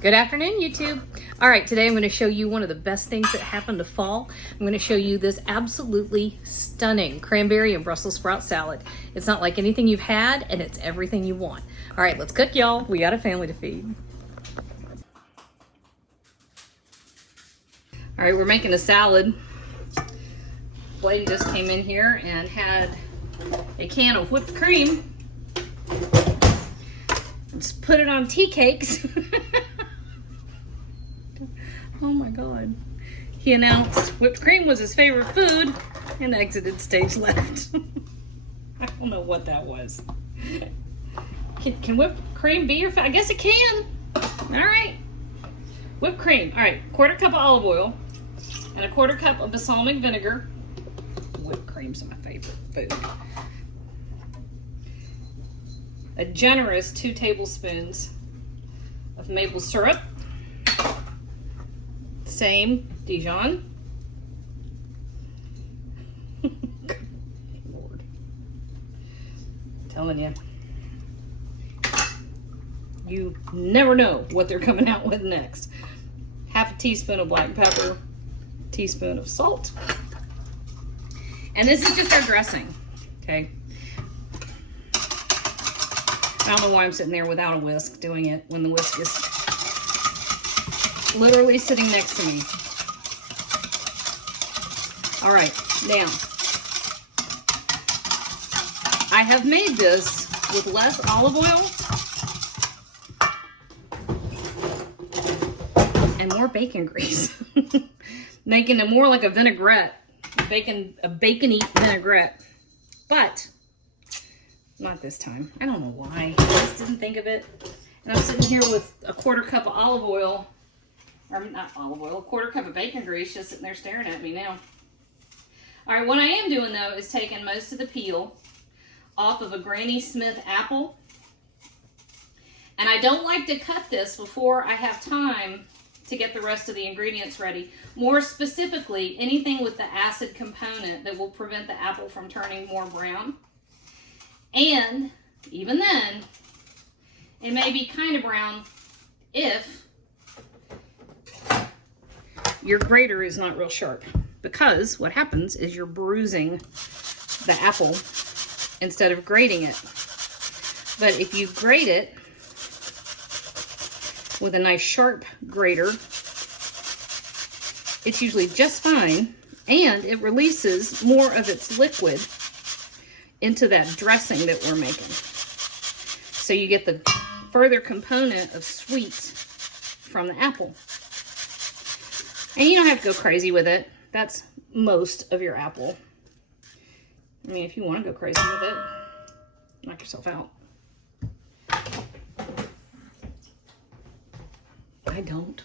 Good afternoon, YouTube. All right, today I'm going to show you one of the best things that happened to fall. I'm going to show you this absolutely stunning cranberry and Brussels sprout salad. It's not like anything you've had, and it's everything you want. All right, let's cook, y'all. We got a family to feed. All right, we're making a salad. Blaine just came in here and had a can of whipped cream. Let's put it on tea cakes. Oh my God. He announced whipped cream was his favorite food and exited stage left. I don't know what that was. Can whipped cream be your favorite? I guess it can. All right. Whipped cream. All right. 1/4 cup of olive oil and 1/4 cup of balsamic vinegar. Whipped cream's my favorite food. A generous 2 tablespoons of maple syrup. Same Dijon. Lord. I'm telling you. You never know what they're coming out with next. 1/2 teaspoon of black pepper. Teaspoon of salt. And this is just our dressing. Okay. I don't know why I'm sitting there without a whisk doing it when the whisk is literally sitting next to me. All right, now, I have made this with less olive oil and more bacon grease, making it more like a vinaigrette, a bacon-y vinaigrette, but not this time. I don't know why. I just didn't think of it. And I'm sitting here with a 1/4 cup of olive oil, or not olive oil, a 1/4 cup of bacon grease just sitting there staring at me now. All right, what I am doing though is taking most of the peel off of a Granny Smith apple. And I don't like to cut this before I have time to get the rest of the ingredients ready. More specifically, anything with the acid component that will prevent the apple from turning more brown. And even then, it may be kind of brown if your grater is not real sharp. Because what happens is you're bruising the apple instead of grating it. But if you grate it with a nice sharp grater, it's usually just fine, and it releases more of its liquid into that dressing that we're making. So you get the further component of sweet from the apple. And you don't have to go crazy with it. That's most of your apple. I mean, if you want to go crazy with it, knock yourself out. I don't.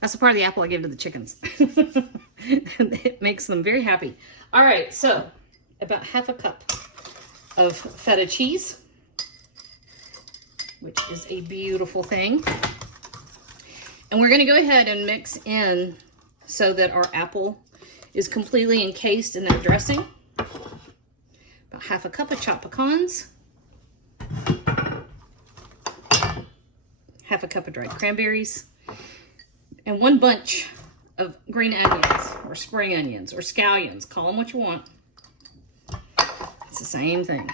That's the part of the apple I give to the chickens. It makes them very happy. All right, so about 1/2 cup of feta cheese, which is a beautiful thing. And we're going to go ahead and mix in so that our apple is completely encased in that dressing. About 1/2 cup of chopped pecans. 1/2 cup of dried cranberries. And 1 bunch of green onions, or spring onions, or scallions. Call them what you want. It's the same thing.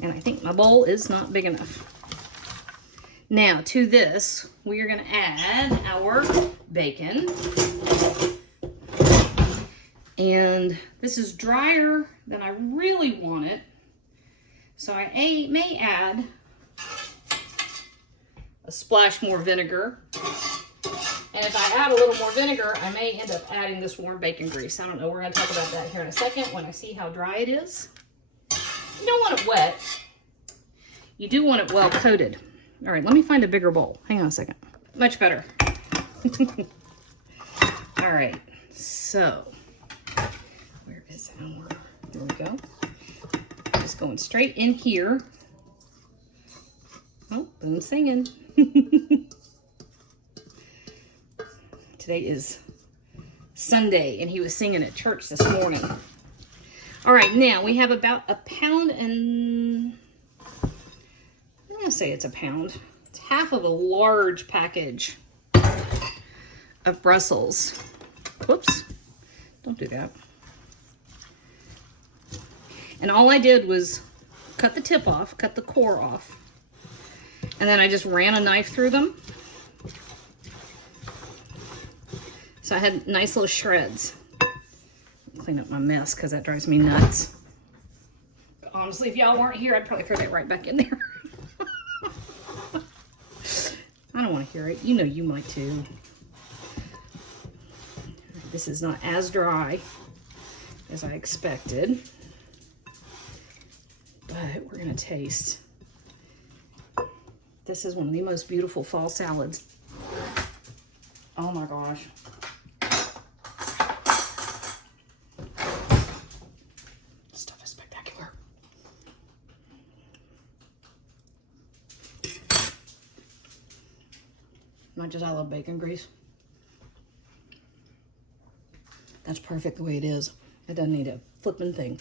And I think my bowl is not big enough. Now, to this, we are going to add our bacon. And this is drier than I really want it. So I may add a splash more vinegar. And if I add a little more vinegar, I may end up adding this warm bacon grease. I don't know. We're going to talk about that here in a second when I see how dry it is. You don't want it wet. You do want it well coated. All right, let me find a bigger bowl. Hang on a second. Much better. All right, so where is our, there we go. Just going straight in here. Oh, Boone's singing. Today is Sunday, and he was singing at church this morning. All right, now we have about 1 pound and say it's a pound. It's half of a large package of Brussels. Whoops, don't do that. And all I did was cut the tip off, cut the core off, and then I just ran a knife through them. So I had nice little shreds. Clean up my mess because that drives me nuts. But honestly, if y'all weren't here, I'd probably throw that right back in there. I don't want to hear it. You know you might too. This is not as dry as I expected. But we're going to taste. This is one of the most beautiful fall salads. Oh my gosh. Stuff is spectacular. Not just I love bacon grease. That's perfect the way it is. It doesn't need a flipping thing.